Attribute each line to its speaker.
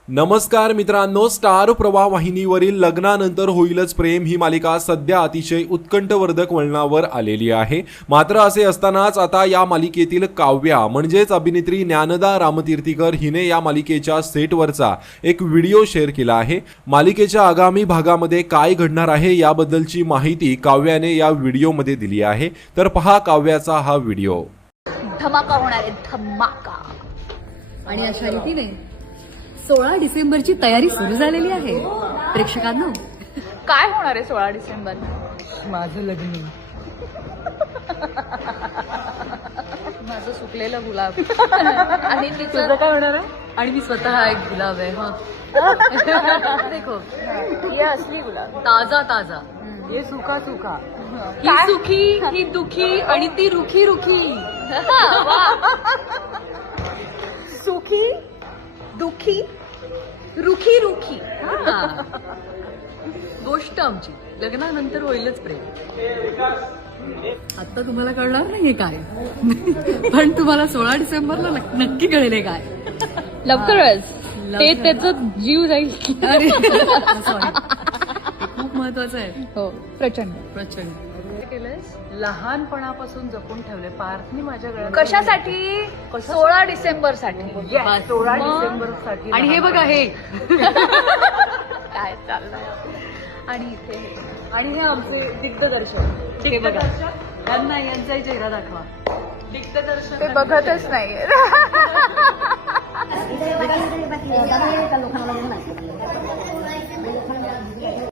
Speaker 1: नमस्कार मित्रांनो, स्टार प्रवाह वाहिनीवरील लग्नानंतर होईलच प्रेम ही मालिका सध्या अतिशय उत्कंठवर्धक वळणावर आलेली आहे. मात्र असे असतानाच आता या मालिकेतील काव्या म्हणजेच अभिनेत्री ज्ञानदा रामतीर्थीकर हिने या मालिकेच्या सेटवरचा एक व्हिडिओ शेअर केला आहे. मालिकेच्या आगामी भागामध्ये काय घडणार आहे याबद्दलची माहिती काव्याने या व्हिडिओमध्ये दिली आहे. तर पहा काव्याचा हा व्हिडिओ.
Speaker 2: धमाका होणार आहे, धमाका.
Speaker 3: आणि अशा रीतीने 16 डिसेंबरची तयारी सुरू झालेली आहे. प्रेक्षकांनो,
Speaker 2: काय होणार आहे 16 डिसेंबर?
Speaker 3: माझं लग्न.
Speaker 2: माझं सुकलेलं गुलाब आणि
Speaker 3: तुझं काय होणार आहे? आणि मी स्वतः एक गुलाब आहे. हा देखो,
Speaker 2: ये असली गुलाब.
Speaker 3: ताजा ताजा, हे सुका सुका, ही सुखी, ही दुखी आणि ती रुखी रुखी.
Speaker 2: सुखी, दुखी, रुखी रुखी.
Speaker 3: गोष्ट आमची लग्नानंतर होईलच प्रेम. आता तुम्हाला कळणार नाहीये काय, पण तुम्हाला 16 डिसेंबरला नक्की कळेल काय.
Speaker 2: लवकरच ते त्याचं जीव जाईल.
Speaker 3: अरे सॉरी, खूप महत्वाचं आहे.
Speaker 2: हो, प्रचंड
Speaker 3: प्रचंड. लहानपणापासून जपून ठेवले पार्थनी माझ्या गळ्यात.
Speaker 2: कशासाठी? 16 डिसेंबर साठी.
Speaker 3: 16 डिसेंबर साठी. आणि हे बघा, हे
Speaker 2: काय चाललंय. आणि इथे
Speaker 3: आणि हे आमचे दिग्दर्शक. हे बघा, यांना यांचाही चेहरा दाखवा. दिग्दर्शक
Speaker 2: ते बघतच नाहीये.